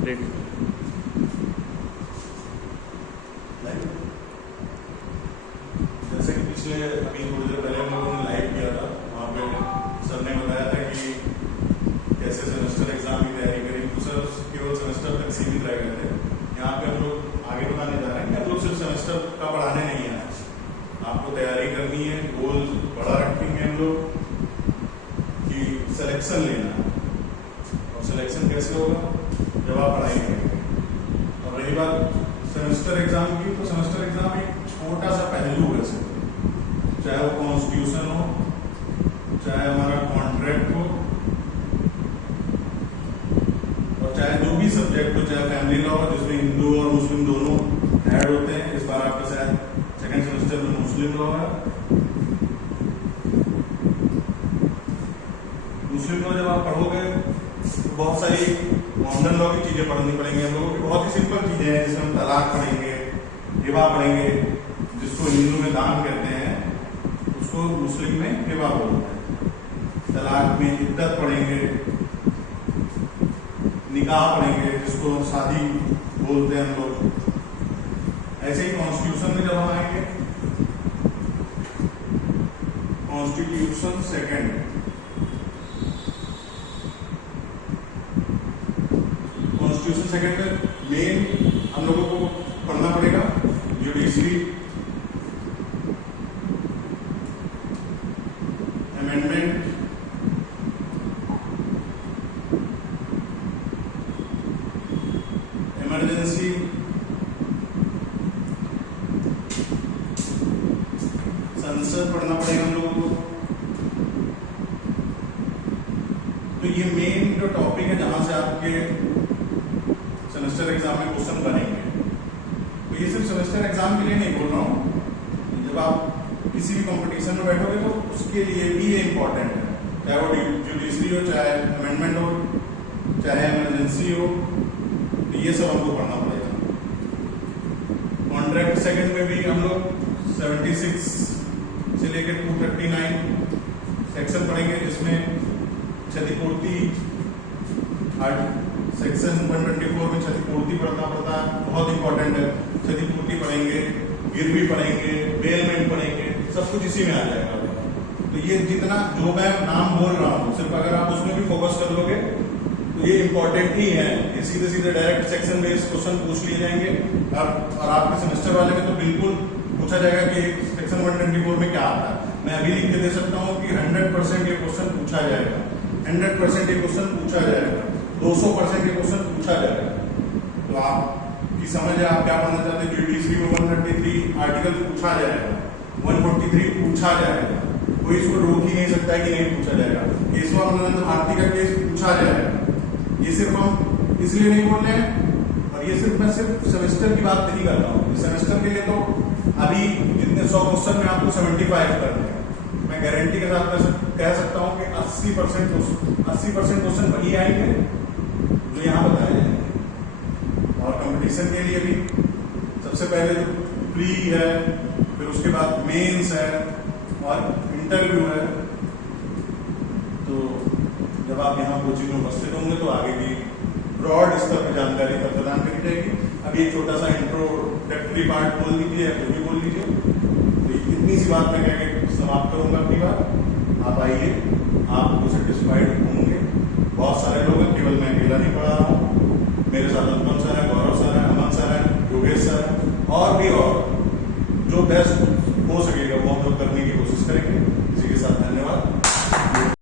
Ready. जैसे कि पिछले अभी थोड़ी देर पहले हम लोगों ने लाइव किया था, वहाँ पे सर ने बताया था कि कैसे सेमेस्टर एग्जाम की तैयारी करें। तो सर केवल सेमेस्टर तक सीमित रह गए थे। यहाँ पे हम लोग आगे बताने जा रहे हैं कि आप लोग सिर्फ सेमेस्टर का पढ़ाने नहीं आए, आपको तैयारी करनी है, गोल बड़ा रखेंगे हम लोग कि सिलेक्शन लेना है। और सिलेक्शन कैसे होगा? जब आप पढ़ाई करेंगे। और रही बात सेमेस्टर एग्जाम की, तो सेमेस्टर एग्जाम एक छोटा सा पहलू है, चाहे वो कॉन्स्टिट्यूशन हो, चाहे हमारा कॉन्ट्रैक्ट हो, और चाहे जो भी सब्जेक्ट हो, चाहे फैमिली लॉ हो जिसमें हिंदू और मुस्लिम दोनों ऐड होते हैं। इस बार आपका शायद सेकेंड सेमेस्टर में मुस्लिम लॉ है। मुस्लिम लॉ जब आप पढ़ोगे तो बहुत सारी मॉडर्न लॉ की चीजें पढ़नी पड़ेंगी हम लोगों की। बहुत ही सिंपल चीजें हैं, जिसमें हम तलाक पढ़ेंगे, हिबा पढ़ेंगे, जिसको हिंदू में दान कहते हैं उसको मुस्लिम में हिबा बोलते हैं। तलाक में इद्दत पढ़ेंगे, निकाह पढ़ेंगे जिसको शादी बोलते हैं हम लोग। ऐसे ही कॉन्स्टिट्यूशन में जब हम आएंगे, कॉन्स्टिट्यूशन सेकेंड, कॉन्स्टिट्यूशन सेकेंड में मेन हम लोगों को पढ़ना पड़ेगा जुडिशरी अमेंडमेंट, इमरजेंसी, संसद पढ़ना पड़ेगा हम लोगों को। तो ये मेन जो टॉपिक है जहां से आपके सेमेस्टर एग्जाम में क्वेश्चन बनेंगे। तो ये सिर्फ सेमेस्टर एग्जाम के लिए नहीं बोल रहा हूँ, जब आप किसी भी कंपटीशन में बैठोगे तो उसके लिए भी ये इंपॉर्टेंट है। चाहे वो जुडिशरी हो, चाहे अमेंडमेंट हो, चाहे इमरजेंसी हो, तो ये सब हमको पढ़ना पड़ेगा। कॉन्ट्रैक्ट सेकंड में भी हम लोग 76 से लेकर 239 सेक्शन पढ़ेंगे, जिसमें क्षतिपूर्ति सेक्शन 124 में क्षतिपूर्ति पढ़ना पड़ता है, बहुत इंपॉर्टेंट है। क्षतिपूर्ति पढ़ेंगे, गिरवी पढ़ेंगे, बेलमेंट पढ़ेंगे, सब कुछ इसी में आ जाएगा। तो ये जितना जो मैं नाम बोल रहा हूँ, सिर्फ अगर आप उसमें भी फोकस कर लोगे तो ये इंपॉर्टेंट ही है। ये सीधे सीधे डायरेक्ट सेक्शन बेस्ड क्वेश्चन पूछ लिए जाएंगे। और आपके सेमेस्टर वाले में तो बिल्कुल पूछा जाएगा कि सेक्शन 124 में क्या आता है। मैं अभी लिख के दे सकता हूँ कि 100% ये क्वेश्चन पूछा जाएगा, 100% ये क्वेश्चन पूछा जाएगा, 200% ये क्वेश्चन पूछा जाएगा। तो आपकी समझ है आप क्या पढ़ना चाहते हैं। जुडिशरी में 133 आर्टिकल पूछा जाएगा, 143 पूछा जाएगा, कोई इसको रोक ही नहीं सकता है कि नहीं पूछा जाएगा। केशवानंद भारती का केस पूछा जाएगा। ये सिर्फ हम इसलिए नहीं बोल रहे हैं, और ये सिर्फ मैं सिर्फ सेमेस्टर की बात नहीं कर रहा हूँ। सेमेस्टर के लिए तो अभी जितने 100 क्वेश्चन में आपको 75 करने हैं, मैं गारंटी के साथ कह सकता हूँ कि 80% क्वेश्चन वही आएंगे जो यहाँ बताए जाएंगे। और कंपटीशन के लिए भी सबसे पहले जो प्री है, फिर उसके बाद मेंस है और इंटरव्यू है। तो जब आप यहाँ कोचिंग में उपस्थित होंगे तो आगे की ब्रॉड स्तर पर जानकारी प्रदान करी जाएगी। अभी एक छोटा सा इंट्रोडक्टरी पार्ट बोल दीजिए या कुछ भी बोल दीजिए। तो इतनी सी बात मैं कह के समाप्त करूंगा अपनी बात। आप आइए, आपको सेटिस्फाइड होंगे। बहुत सारे लोग हैं, केवल मैं अकेला नहीं पढ़ा रहा हूँ। मेरे साथ अनुपम सर है, गौरव सर है, अमन सर है, योगेश सर है, और भी और जो बेस्ट हो सकेगा वो हम लोग करने की